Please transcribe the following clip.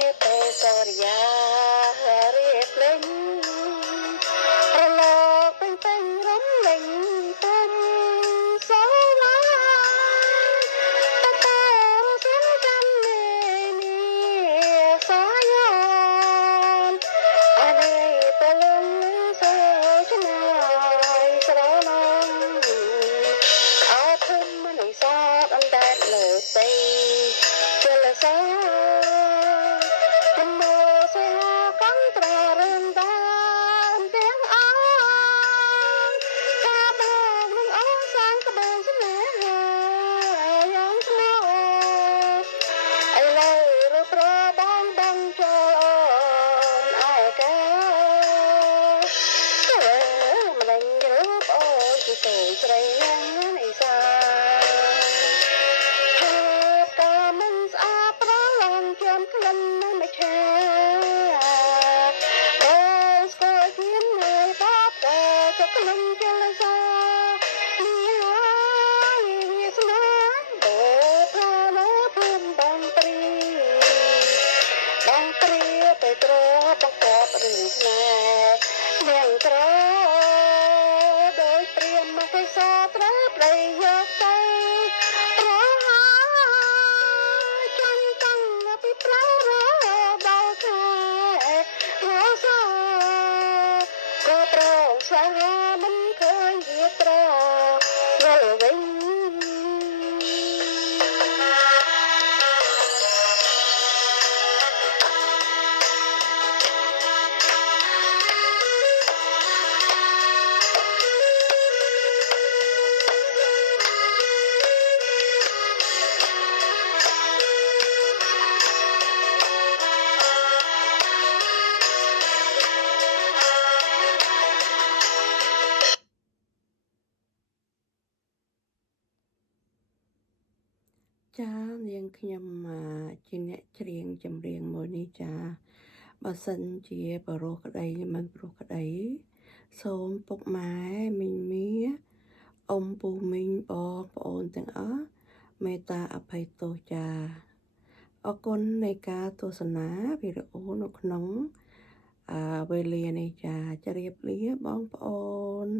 នេះទៅសូរិយារៀបលេងរលកពេញរំលេងទុំសូឡាតកែសិនកាន់នេះសាយោនអនេះទៅលំសូឆ្ងាយស្រណងអើធំមិនសាបអណ្ដែតលើស្អីជលសាស្រីយ៉ាងនេះសាភាពក៏មិនស្អាតប្រឡងជាប់ក្លិនមិនឆាអូស្គាល់ជានៅបបតែចក្លិនជលសានេះហើយវាស្នាអូថានៅភូមិបងព្រីទៅត្របង្កប់រឿងស្នេហ៍នាងក្រដោយព្រាមមកសត្រូវប្តីយកទៅរហ័យចាញ់តាំងពីប្រៅរដល់ខែរសក៏ប្រងស្នេហាមិនឃើញវាត្រយល់វិញចានាងខ្ញុំជាអ្នកច្រៀងចម្រៀងមួយនេះចាបើសិនជាបរោះក្តីមិនព្រោះក្តីសូមពុកម៉ែមីងមីអ៊ំពូមីងបងប្អូនទាំងអស់មេត្តាអភ័យទោសចាអរគុណនៃការទស្សនាវីដេអូនៅក្នុងវេលានេះចាជម្រាបលាបងប្អូន